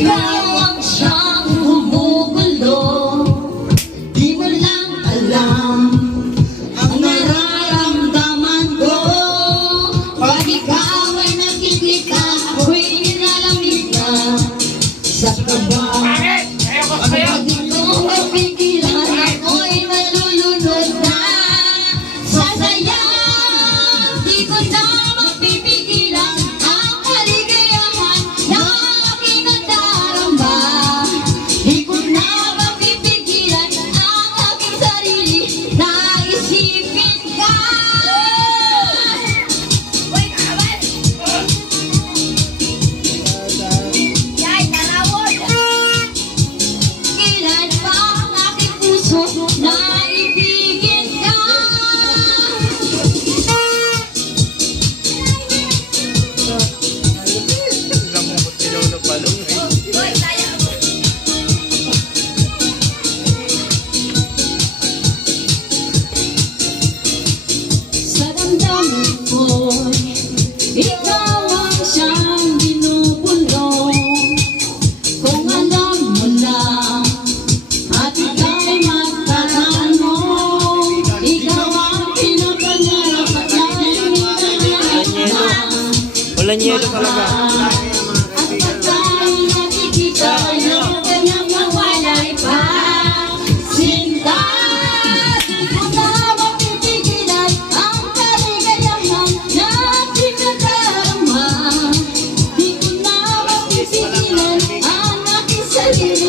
Ikaw ang siyang gumugulo, di mo lang alam ang nararamdaman ko. Pag ikaw ay nakikita, ako'y nilalamig na sa kaba. Pag ikaw mapigilan, ako'y malulunod na sa saya. Di ko na mapipigilan ang kaligayahan na aking nadarama. Di ko na mapipigilan ang aking sarili na isipin ka. Kailan pa ang aking puso na ibigin ka? Sa damdamin ko'y ikaw ang siyang binubulong. Kung alam mo lang at ika'y magtatanong, ikaw ang pinapangarap at nalilimutan. Walang yelo talaga. At pagkain nakikita na kanyang mawalay pa. Sinta, di ko na mapipigilan ang kaligayahan na aking nadarama. Di ko na mapipigilan ang aking sarili